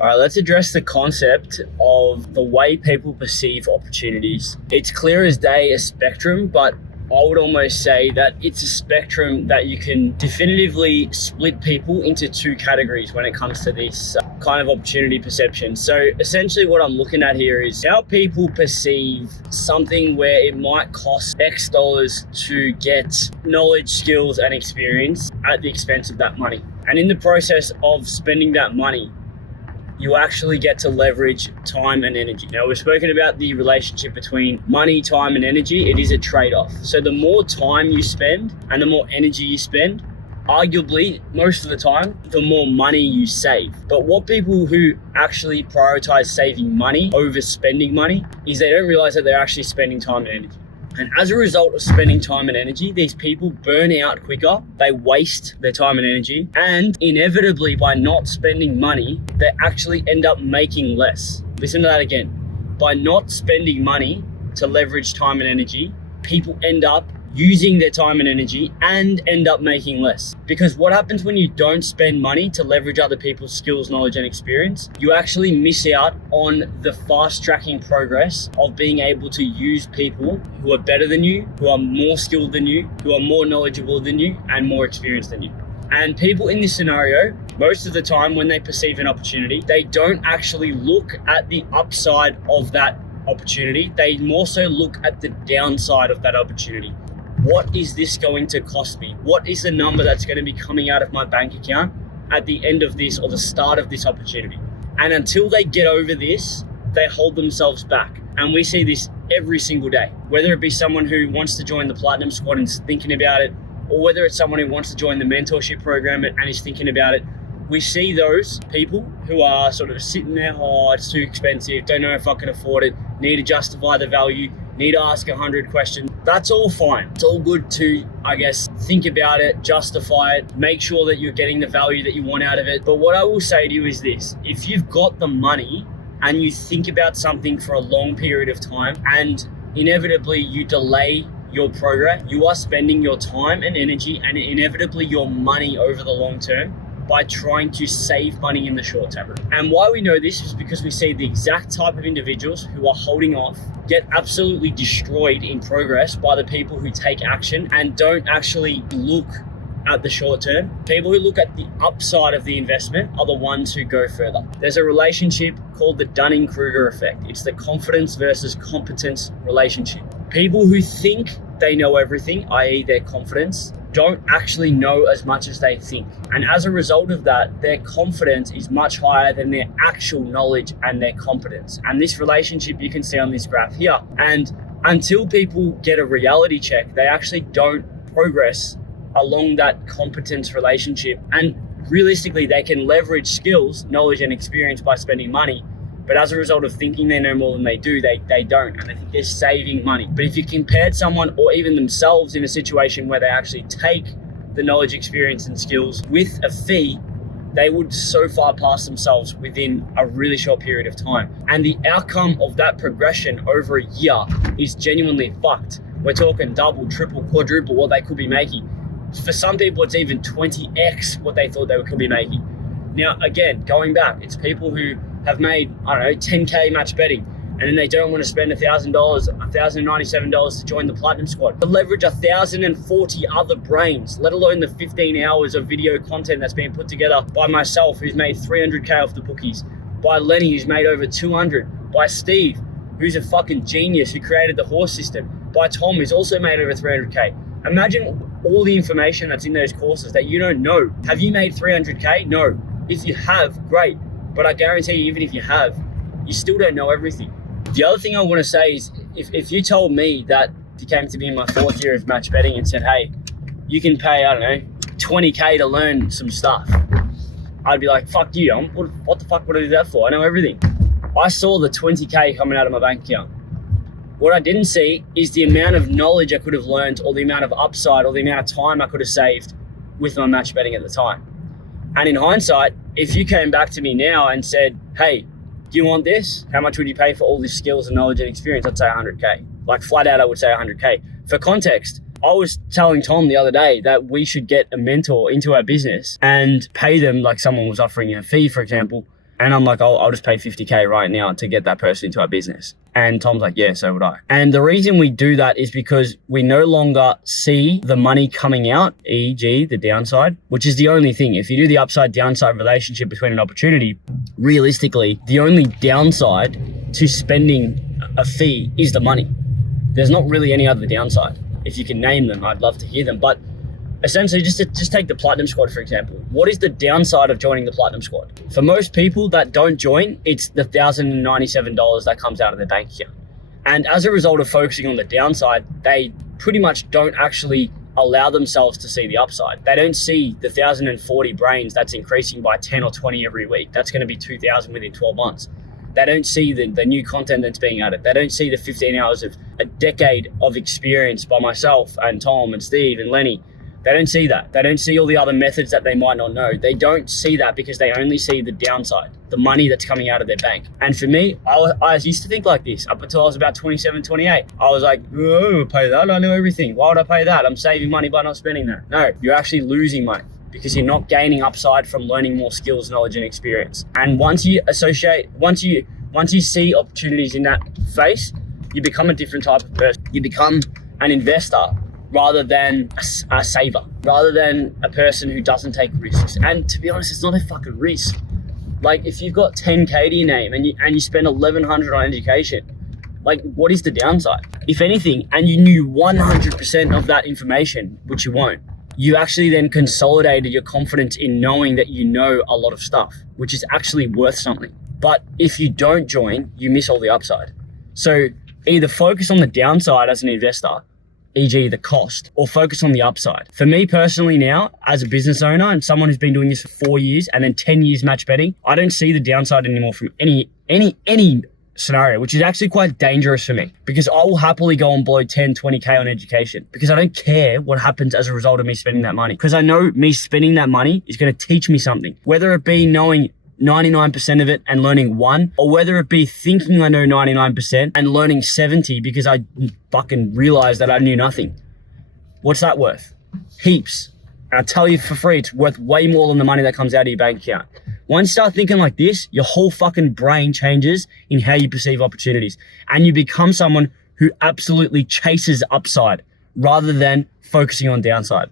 All right, let's address the concept of the way people perceive opportunities. It's clear as day a spectrum, but I would almost say that it's a spectrum that you can definitively split people into two categories when it comes to this kind of opportunity perception. So essentially what I'm looking at here is how people perceive something where it might cost X dollars to get knowledge, skills, and experience at the expense of that money. And in the process of spending that money, you actually get to leverage time and energy. Now, we've spoken about the relationship between money, time, and energy. It is a trade-off. So the more time you spend and the more energy you spend, arguably, most of the time, the more money you save. But what people who actually prioritize saving money over spending money is they don't realize that they're actually spending time and energy. And as a result of spending time and energy, these people burn out quicker, they waste their time and energy, and inevitably by not spending money, they actually end up making less. Listen to that again. By not spending money to leverage time and energy, people end up using their time and energy and end up making less. Because what happens when you don't spend money to leverage other people's skills, knowledge, and experience, you actually miss out on the fast tracking progress of being able to use people who are better than you, who are more skilled than you, who are more knowledgeable than you, and more experienced than you. And people in this scenario, most of the time when they perceive an opportunity, they don't actually look at the upside of that opportunity. They more so look at the downside of that opportunity. What is this going to cost me? What is the number that's going to be coming out of my bank account at the end of this or the start of this opportunity? And until they get over this, they hold themselves back. And we see this every single day, whether it be someone who wants to join the Platinum Squad and is thinking about it, or whether it's someone who wants to join the mentorship program and is thinking about it. We see those people who are sort of sitting there, oh, it's too expensive, don't know if I can afford it, need to justify the value, need to ask 100 questions. That's all fine. It's all good to, I guess, think about it, justify it, make sure that you're getting the value that you want out of it. But what I will say to you is this: if you've got the money and you think about something for a long period of time and inevitably you delay your progress, you are spending your time and energy and inevitably your money over the long term by trying to save money in the short term. And why we know this is because we see the exact type of individuals who are holding off get absolutely destroyed in progress by the people who take action and don't actually look at the short term. People who look at the upside of the investment are the ones who go further. There's a relationship called the Dunning-Kruger effect. It's the confidence versus competence relationship. People who think they know everything, i.e. their confidence, don't actually know as much as they think. And as a result of that, their confidence is much higher than their actual knowledge and their competence. And this relationship you can see on this graph here. And until people get a reality check, they actually don't progress along that competence relationship. And realistically, they can leverage skills, knowledge, and experience by spending money. But as a result of thinking they know more than they do, they don't, and they think they're saving money. But if you compared someone or even themselves in a situation where they actually take the knowledge, experience, and skills with a fee, they would so far pass themselves within a really short period of time. And the outcome of that progression over a year is genuinely fucked. We're talking double, triple, quadruple what they could be making. For some people, it's even 20x what they thought they could be making. Now, again, going back, it's people who have made, I don't know, 10K match betting, and then they don't want to spend $1,000, $1,097 to join the Platinum Squad, to leverage 1,040 other brains, let alone the 15 hours of video content that's being put together by myself, who's made 300K off the bookies, by Lenny, who's made over 200, by Steve, who's a fucking genius who created the horse system, by Tom, who's also made over 300K. Imagine all the information that's in those courses that you don't know. Have you made 300K? No. If you have, great. But I guarantee you, even if you have, you still don't know everything. The other thing I want to say is, if you told me that you came to me in my 4th year of match betting and said, hey, you can pay, I don't know, 20K to learn some stuff, I'd be like, fuck you, what the fuck would I do that for? I know everything. I saw the 20K coming out of my bank account. What I didn't see is the amount of knowledge I could have learned, or the amount of upside, or the amount of time I could have saved with my match betting at the time. And in hindsight, if you came back to me now and said, hey, do you want this? How much would you pay for all these skills and knowledge and experience? I'd say 100K. Like flat out, I would say 100K. For context, I was telling Tom the other day that we should get a mentor into our business and pay them like someone was offering a fee, for example, And I'm like, I'll just pay 50K right now to get that person into our business. And Tom's like, yeah, so would I. And the reason we do that is because we no longer see the money coming out, e.g. the downside, which is the only thing. If you do the upside downside relationship between an opportunity, realistically, the only downside to spending a fee is the money. There's not really any other downside. If you can name them, I'd love to hear them. But essentially, just take the Platinum Squad, for example. What is the downside of joining the Platinum Squad? For most people that don't join, it's the $1,097 that comes out of their bank account. And as a result of focusing on the downside, they pretty much don't actually allow themselves to see the upside. They don't see the 1,040 brains that's increasing by 10 or 20 every week. That's going to be 2,000 within 12 months. They don't see the new content that's being added. They don't see the 15 hours of a decade of experience by myself and Tom and Steve and Lenny. They don't see that. They don't see all the other methods that they might not know. They don't see that because they only see the downside, the money that's coming out of their bank. And for me, I used to think like this up until I was about 27, 28. I was like, oh, pay that. I know everything. Why would I pay that? I'm saving money by not spending that. No, you're actually losing money because you're not gaining upside from learning more skills, knowledge, and experience. And once you see opportunities in that face, you become a different type of person. You become an investor rather than a saver, rather than a person who doesn't take risks. And to be honest, it's not a fucking risk. Like if you've got 10K to your name and you spend 1,100 on education, like what is the downside? If anything, and you knew 100% of that information, which you won't, you actually then consolidated your confidence in knowing that you know a lot of stuff, which is actually worth something. But if you don't join, you miss all the upside. So either focus on the downside as an investor, e.g. the cost, or focus on the upside. For me personally now, as a business owner and someone who's been doing this for 4 years and then 10 years match betting, I don't see the downside anymore from any scenario, which is actually quite dangerous for me because I will happily go and blow 10, 20K on education because I don't care what happens as a result of me spending that money, because I know me spending that money is going to teach me something, whether it be knowing 99% of it and learning 1, or whether it be thinking I know 99% and learning 70 because I fucking realized that I knew nothing. What's that worth? Heaps. And I tell you for free, it's worth way more than the money that comes out of your bank account. Once you start thinking like this, your whole fucking brain changes in how you perceive opportunities, and you become someone who absolutely chases upside rather than focusing on downside.